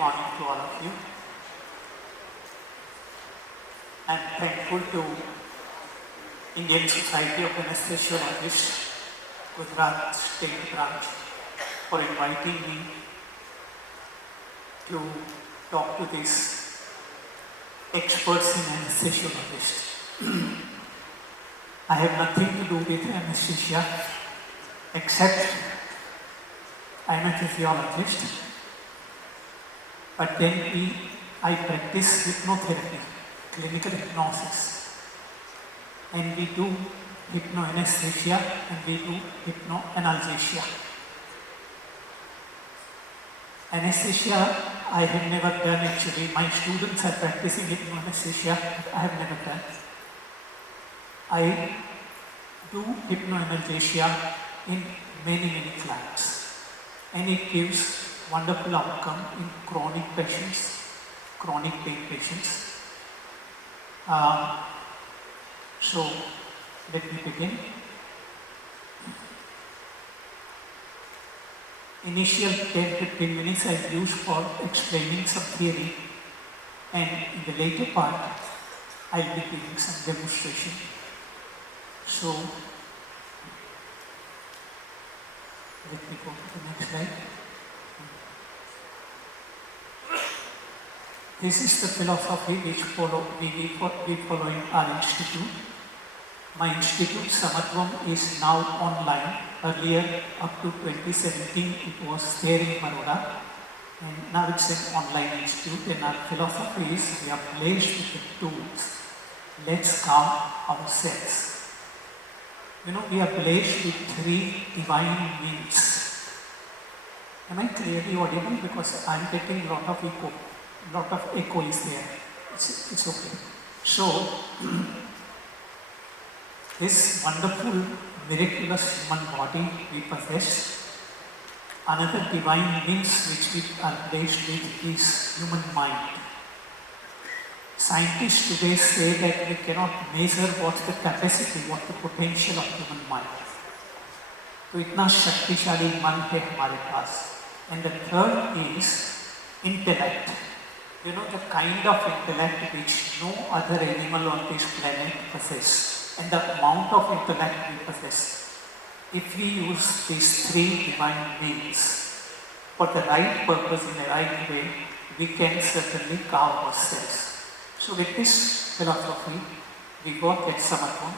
morning to all of you. I am thankful to Indian Society of Anesthesiologists, Gujarat State Branch, for inviting me to talk to these experts in anesthesiologists. I have nothing to do with anesthesia except I am a physiologist, but then I practice hypnotherapy, clinical hypnosis, and we do hypnoanesthesia and we do hypnoanalgesia. Anesthesia I have never done actually. My students are practicing hypnoanesthesia, but I have never done. I do hypnoanalgesia in many clients, and it gives wonderful outcome in chronic patients, chronic pain patients. So let me begin. Initial 10-15 minutes I use for explaining some theory, and in the later part I will be giving some demonstration. So let me go to the next slide. This is the philosophy which we follow in our institute. My institute, Samatvam, is now online. Earlier, up to 2017, it was there in Vadodara, and now it's an online institute. And our philosophy is we are blessed with the tools. Let's calm ourselves. You know, we are blessed with 3 divine means. Am I clearly audible? Because I'm getting a lot of echo. Lot of echo is there. It's okay. So, this wonderful, miraculous human body we possess. Another divine means which we are blessed with is human mind. Scientists today say that we cannot measure what's the capacity, what the potential of human mind. तो इतना शक्तिशाली मन है हमारे पास. And the third is intellect. You know, the kind of intellect which no other animal on this planet possesses, and the amount of intellect we possess. If we use these 3 divine means for the right purpose in the right way, we can certainly calm ourselves. So with this philosophy, we work at Samatvam,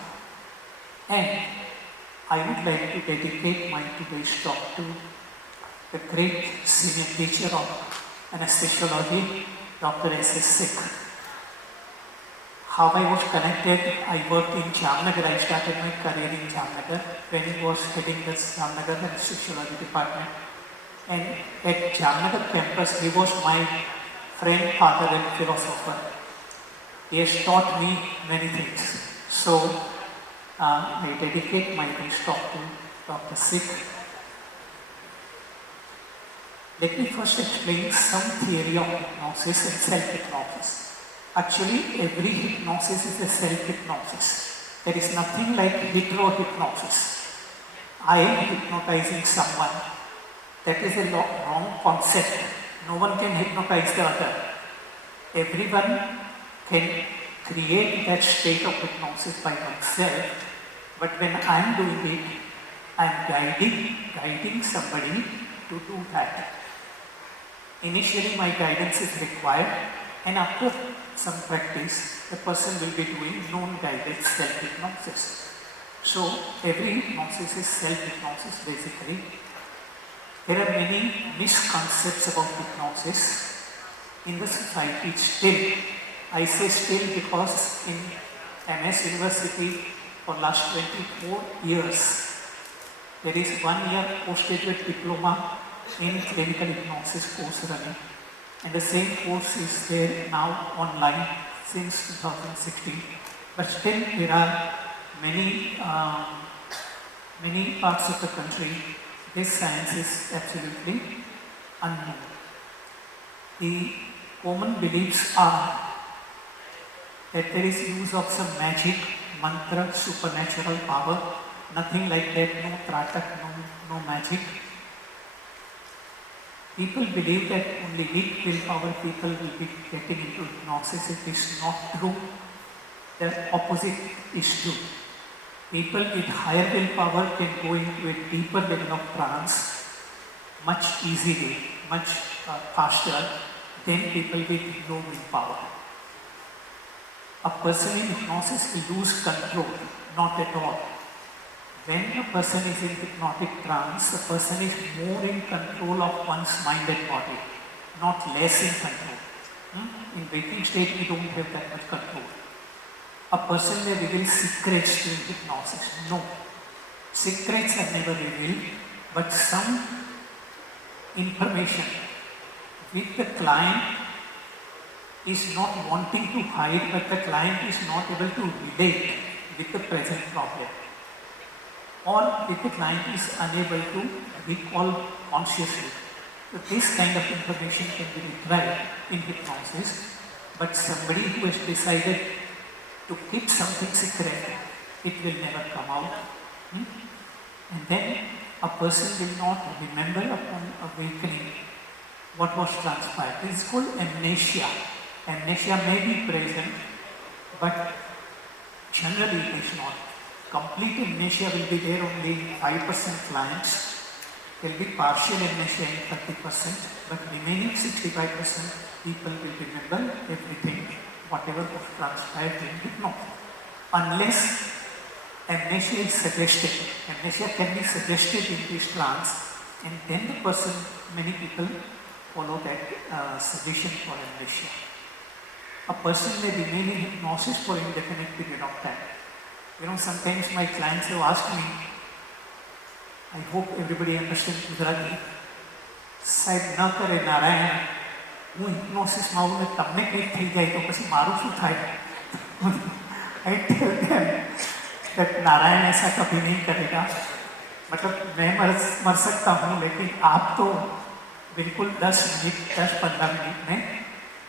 and I would like to dedicate my today's talk to the great senior teacher of anesthesiology, Dr. S.S. Sikh. How I was connected, I worked in Jamnagar. I started my career in Jamnagar when he was heading the Jamnagar anesthesiology department. And at Jamnagar campus, he was my friend, father and philosopher. He has taught me many things. So I dedicate my talk to Dr. Sikh. Let me first explain some theory of hypnosis and self-hypnosis. Actually, every hypnosis is a self-hypnosis. There is nothing like hetero-hypnosis. I am hypnotizing someone. That is a wrong concept. No one can hypnotize the other. Everyone can create that state of hypnosis by oneself, but when I am doing it, I am guiding somebody to do that. Initially, my guidance is required, and after some practice, the person will be doing non-guided self-hypnosis. So, every hypnosis is self-hypnosis basically. There are many misconceptions about hypnosis in the society still. I say still because in MS University for last 24 years, there is 1 year postgraduate diploma in clinical hypnosis course running, and the same course is there now online since 2016. But still there are many parts of the country this science is absolutely unknown. The common beliefs are that there is use of some magic, mantra, supernatural power. Nothing like that, no tratak, no magic. People believe that only weak willpower people will be getting into hypnosis. It is not true. The opposite is true. People with higher willpower can go into a deeper level of trance much easily, much faster than people with low willpower. A person in hypnosis will lose control, not at all. When a person is in hypnotic trance, a person is more in control of one's mind and body, not less in control. In waking state, we don't have that much control. A person may reveal secrets during hypnosis. No, secrets are never revealed, but some information which the client is not wanting to hide, but the client is not able to relate with the present problem, or if the client is unable to recall consciously. So this kind of information can be retrieved in hypnosis, but somebody who has decided to keep something secret, it will never come out. And then a person will not remember upon awakening what was transpired. This is called amnesia. Amnesia may be present, but generally it is not. Complete amnesia will be there only in 5% clients. There will be partial amnesia in 30%, but remaining 65% people will remember everything, whatever was transpired in hypnosis. Unless amnesia is suggested. Amnesia can be suggested in this trance, and then the person, many people follow that suggestion for amnesia. A person may remain in hypnosis for indefinite period of time. Sometimes my clients have asked me, I hope everybody understands Gujarati, સાહેબ ન કરે નારાયણ, હું હિપ્નોસિસમાં આવું ને તમને કંઈક થઈ જાય તો પછી મારું શું થાય? I tell them that Narayan ऐसा कभी नहीं करेगा. मतलब मैं मर सकता हूँ, लेकिन आप तो बिल्कुल 10 मिनट 10-15 मिनट में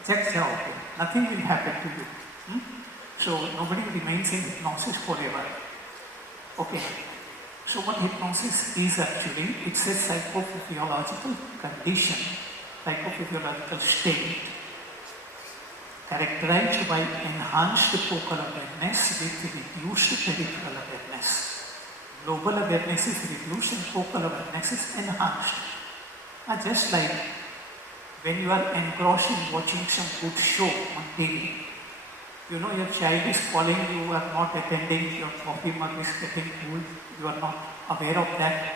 जग जाओगे. Nothing will happen to you. So nobody remains in hypnosis forever. Okay. So what hypnosis is actually, it's a psychophysiological condition, psychophysiological state characterized by enhanced focal awareness with reduced peripheral awareness. Global awareness is reduced and focal awareness is enhanced. Just like when you are engrossed in watching some good show on TV, your child is calling, you are not attending, your coffee mug is getting cool, you are not aware of that.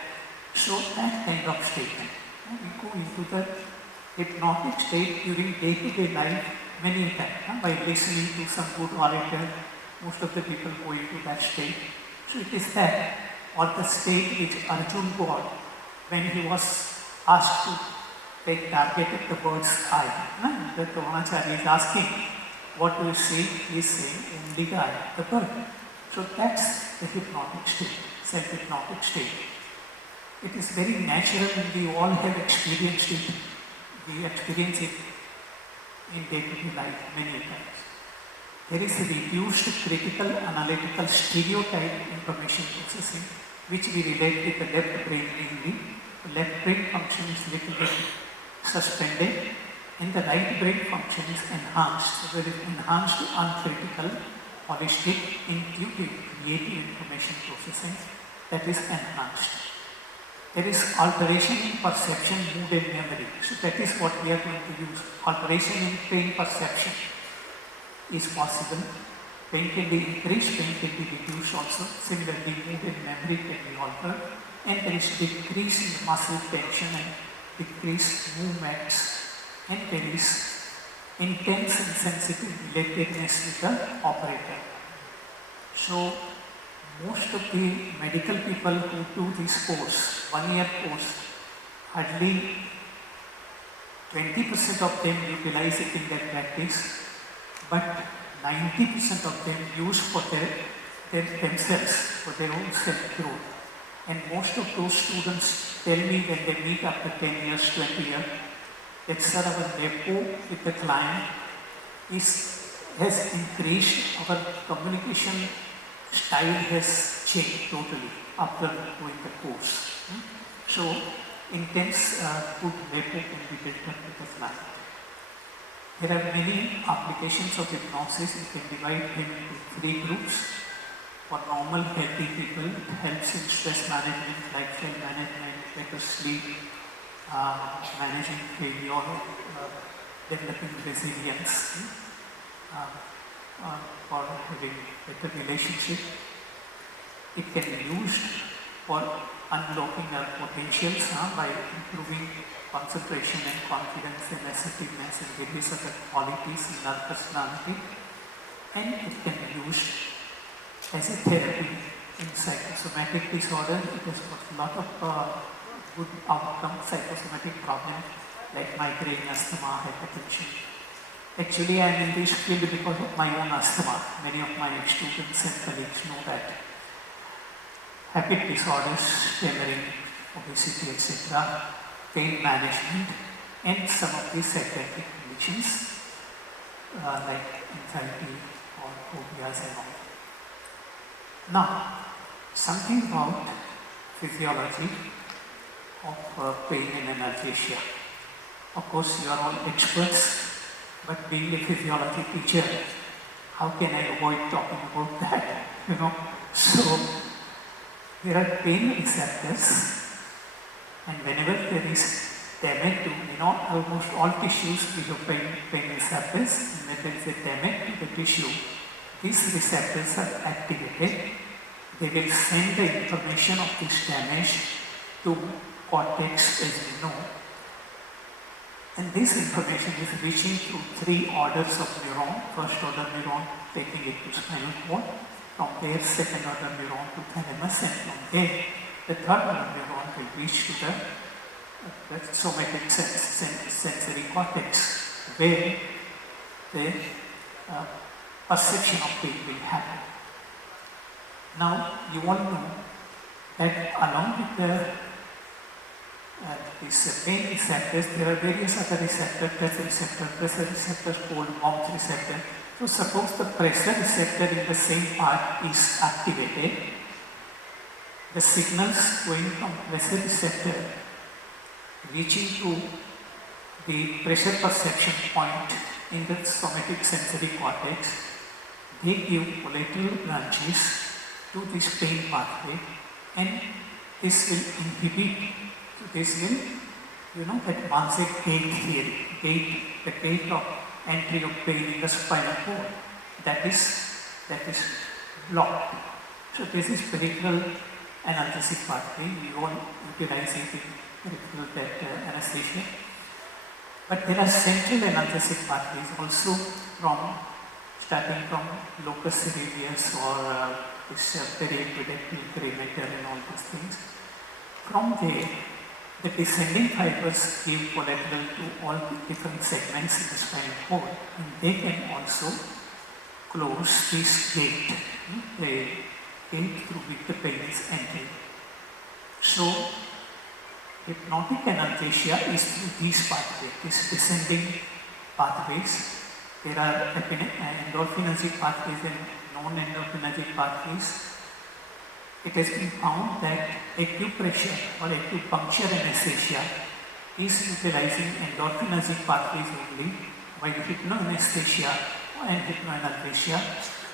So that kind of state. We go into the hypnotic state during day-to-day life many times. By listening to some good orator, most of the people go into that state. So it is that, or the state which Arjun got when he was asked to take target at the bird's eye. The Dronacharya is asking, what do you see? He is saying, only the eye of the bird. So that's the hypnotic state, self-hypnotic state. It is very natural and we all have experienced it. We experience it in day-to-day life many times. There is a reduced critical analytical stereotype information processing which we relate with the left brain mainly. The left brain function is little bit suspended and the right brain function is enhanced. There is enhanced uncritical, holistic, intuitive, creative information processing that is enhanced. There is alteration in perception, mood and memory. So that is what we are going to use. Alteration in pain perception is possible. Pain can be increased, pain can be reduced also. Similarly, mood and memory can be altered. And there is decrease in muscle tension and decreased movements. And there is intense and sensitive relatedness with the operator. So, most of the medical people who do this course, 1 year course, hardly 20% of them utilize it in their practice, but 90% of them use for themselves, for their own self-growth. And most of those students tell me when they meet after 10 years, 20 years, that sir, our rapport with the client has increased, our communication style has changed totally after doing the course. So intense good rapport can be built up with the client. There are many applications of hypnosis. You can divide them into 3 groups. For normal healthy people, it helps in stress management, lifestyle management, better sleep, managing failure, developing resilience, for having better relationship. It can be used for unlocking our potentials by improving concentration and confidence and assertiveness and various other qualities in our personality. And it can be used as a therapy in psychosomatic disorders. It has got a lot of good outcome, psychosomatic problems like migraine, asthma, hypertension. Actually, I am in this field because of my own asthma. Many of my students and colleagues know that. Habit disorders, stammering, obesity, etc., pain management, and some of these psychiatric conditions like anxiety or phobias and all. Now, something about physiology of pain and analgesia. Of course, you are all experts, but being a physiology teacher, how can I avoid talking about that? So there are pain receptors, and whenever there is damage to, almost all tissues we have pain receptors, and when there is a damage to the tissue, these receptors are activated. They will send the information of this damage to cortex, as we know. And this information is reaching through 3 orders of neuron. First order neuron taking it to spinal cord. From there, second order neuron to thalamus, and from there, the third order neuron will reach to the somatic sensory cortex, where the perception of pain will happen. Now, you all know that along with these pain receptors, there are various other receptors, pressure receptors, cold, warmth receptor. So suppose the pressure receptor in the same part is activated, the signals going from pressure receptor reaching to the pressure perception point in the somatic sensory cortex, they give collateral branches to this pain pathway, and this will inhibit. So this will, that one said gate theory, the gate of entry of pain in the spinal cord, that is blocked. So this is peripheral analgesic pathway. We all utilize it in peripheral anesthesia. But there are central analgesic pathways also, starting from locus ceruleus or this periaqueductal perimeter and all these things. From there, the descending fibers give collateral to all the different segments in the spinal cord, and they can also close this gate, the gate through which the pain is entering. So, hypnotic analgesia is through these pathways, these descending pathways. There are endorphinergic pathways and non-endorphinergic pathways. It has been found that acupressure or acupuncture anesthesia is utilizing endorphinergic pathways only, while hypnoanesthesia and hypnoanalgesia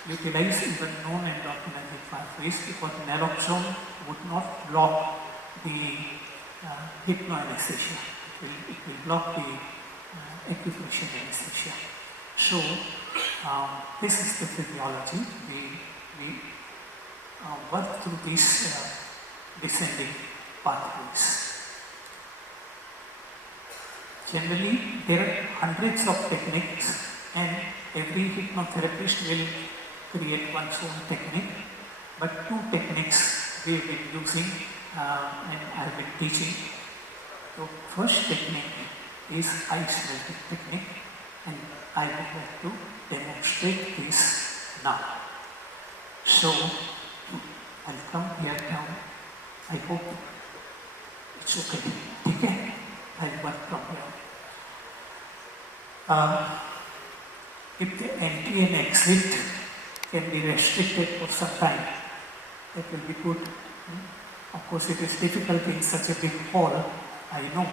utilize even non-endorphinergic pathways, because naloxone would not block the hypnoanesthesia. It will block the acupressure anesthesia. So, this is the physiology. We work through these descending pathways. Generally, there are hundreds of techniques, and every hypnotherapist will create one's own technique. But 2 techniques we have been using and I have been teaching. So, first technique is ice melting technique, and I would like to demonstrate this now. So, I'll come here now. I hope it's okay. Okay? I'll work from here. If the entry and exit can be restricted for some time, that will be good. Of course, it is difficult in such a big hall. I know.